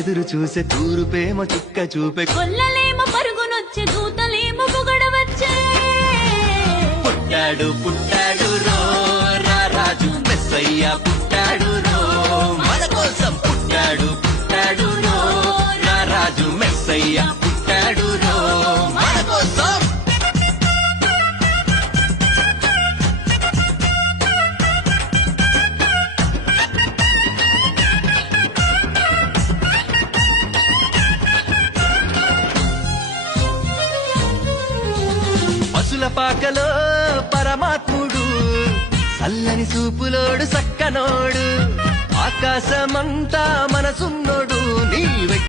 ఎదురు చూసే తూరుపేమో చుక్క చూపే కొల్లలేమో పరుగునొచ్చే దూతలేమో పొగడవచ్చే పుట్టాడు పుట్టాడు రో రా రాజు మెస్సయ్య పుట్టాడు రో మన కోసం పుట్టాడు పుట్టాడు రో రా రాజు మెస్సయ్య పుట్టాడు రో మన కోసం పశుల పాకలో పరమాత్ముడు చల్లని చూపులోడు సక్కనోడు ఆకాశమంతా మనసున్నోడు నీవై